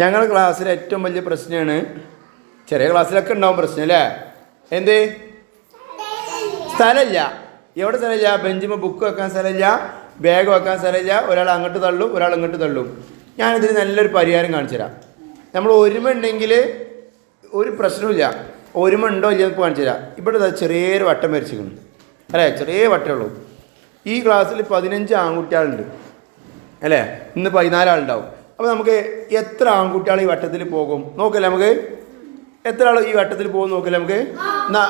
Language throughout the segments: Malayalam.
ഞങ്ങളുടെ ക്ലാസ്സിലെ ഏറ്റവും വലിയ പ്രശ്നമാണ്, ചെറിയ ക്ലാസ്സിലൊക്കെ ഉണ്ടാവും പ്രശ്നം അല്ലേ? എന്ത് സ്ഥലമില്ല. എവിടെ സ്ഥലമില്ല? ബെഞ്ചിമ ബുക്ക് വെക്കാൻ സ്ഥലമില്ല, ബാഗ് വെക്കാൻ സ്ഥലമില്ല. ഒരാൾ അങ്ങോട്ട് തള്ളും, ഒരാൾ ഇങ്ങോട്ട് തള്ളും. ഞാനിതിന് നല്ലൊരു പരിഹാരം കാണിച്ചു തരാം. നമ്മൾ ഒരുമ ഉണ്ടെങ്കിൽ ഒരു പ്രശ്നമില്ല. ഒരുമ ഉണ്ടോ ഇല്ല ഇപ്പോൾ കാണിച്ചു തരാം. ഇവിടെ ചെറിയൊരു വട്ടം വരച്ചിരിക്കണം അല്ലേ? ചെറിയ വട്ടമേ ഉള്ളൂ. ഈ ക്ലാസ്സിൽ 15 ആൺകുട്ടികളുണ്ട് അല്ലേ? ഇന്ന് 14 ആളുണ്ടാവും. അപ്പോൾ നമുക്ക് എത്ര ആൺകുട്ടികൾ ഈ വട്ടത്തിൽ പോകും നോക്കല്ലേ? നമുക്ക് എത്ര ആൾ ഈ വട്ടത്തിൽ പോകും നോക്കല്ലേ? നമുക്ക് എന്നാ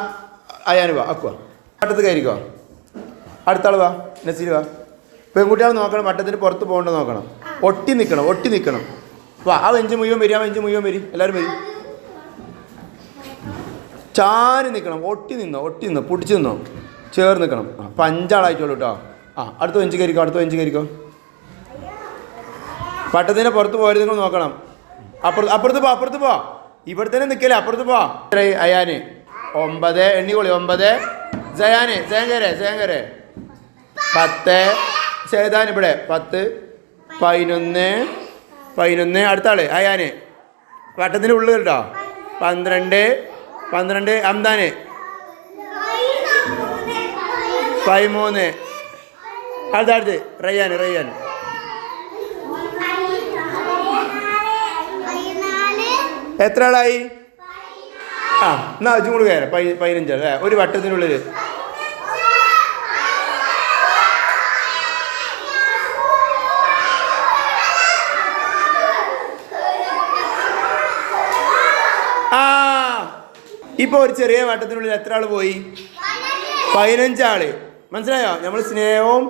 അയാന് വാ, ആക്കുക വട്ടത്തിൽ കയറിക്കോ. അടുത്ത ആൾ വാ, നസീർ വാ. പെൺകുട്ടികൾ നോക്കണം, വട്ടത്തിന് പുറത്ത് പോകേണ്ട നോക്കണം. ഒട്ടി നിൽക്കണം. വാ, ആ വെഞ്ച് മുഴുവൻ വരി, ആ വെഞ്ച് മുഴുവൻ വരി, എല്ലാവരും വരി. ചാരി നിൽക്കണം, ഒട്ടി നിന്നോ, പിടിച്ച് നിന്നോ, ചേർന്ന് നിൽക്കണം. ആ, അപ്പം 5 ആളായിട്ടുള്ളൂ കേട്ടോ. ആ, അടുത്ത വെഞ്ച് കയറിക്കോ. വട്ടത്തിൻ്റെ പുറത്ത് പോയത് നിങ്ങൾ നോക്കണം. അപ്പുറത്ത് പോ. ഇവിടെ തന്നെ നിൽക്കല്ലേ, അപ്പുറത്ത് പോ. അയാന് 9, എണ്ണിക്കോളി 9. ജയാന് ജയങ്കരെ 10. സേതാൻ ഇവിടെ 10, 11. അടുത്ത ആള് അയാന് വട്ടത്തിൻ്റെ ഉള്ളിൽ കേട്ടോ. 12. അംദാന് 13. അടുത്ത് റയ്യാൻ. എത്ര ആളായി? ആ, എന്നാ അജും കൂടി കയറാം. 15 അല്ലേ ഒരു വട്ടത്തിനുള്ളിൽ? ആ, ഇപ്പോൾ ഒരു ചെറിയ വട്ടത്തിനുള്ളിൽ എത്ര ആൾ പോയി? 15 ആള്. മനസ്സിലായോ? നമ്മൾ സ്നേഹവും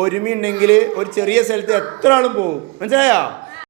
ഒരുമയുണ്ടെങ്കിൽ ഒരു ചെറിയ സ്ഥലത്ത് എത്ര ആളും പോകും. മനസ്സിലായോ?